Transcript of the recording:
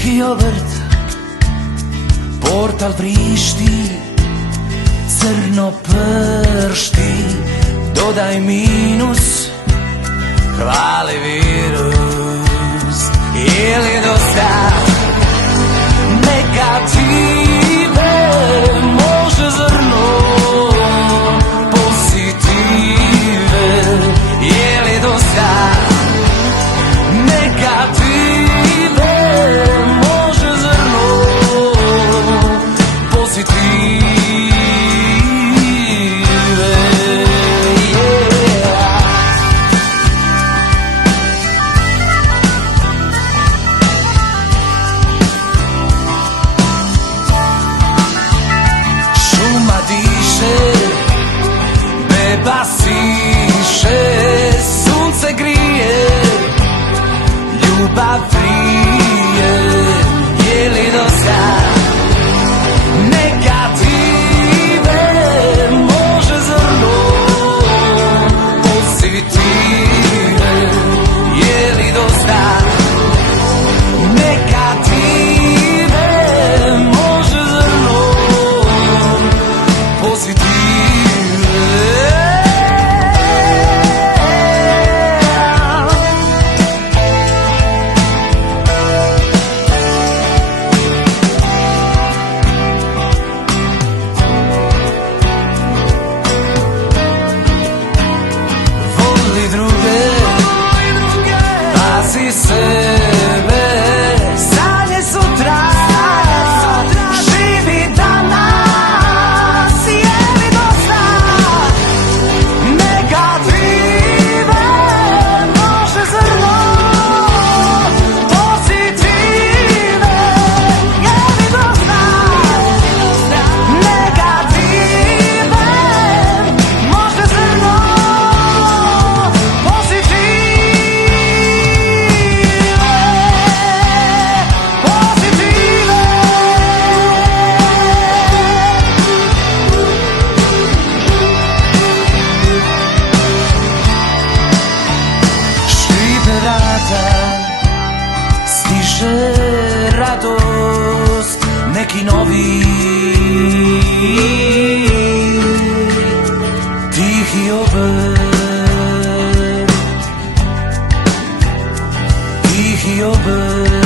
Tihi obrt, portal vrišti, crno pršti, dodaj minus, hvali virus. Je li dosta negative, može zrno pozitive. Je li dosta negative, može zrno pozitive. Beba siše, sunce grije, ljubav vrije. Je li dosta negative, može zrno pozitive. Je li dosta negative, može zrno pozitive. Pazi sebe, sanje sutra, živi danas. Je li dosta negative, može zrno pozitive. Je li dosta negative, može zrno pozitive. Stiže radost, neki novi tihi obrt, tihi obrt.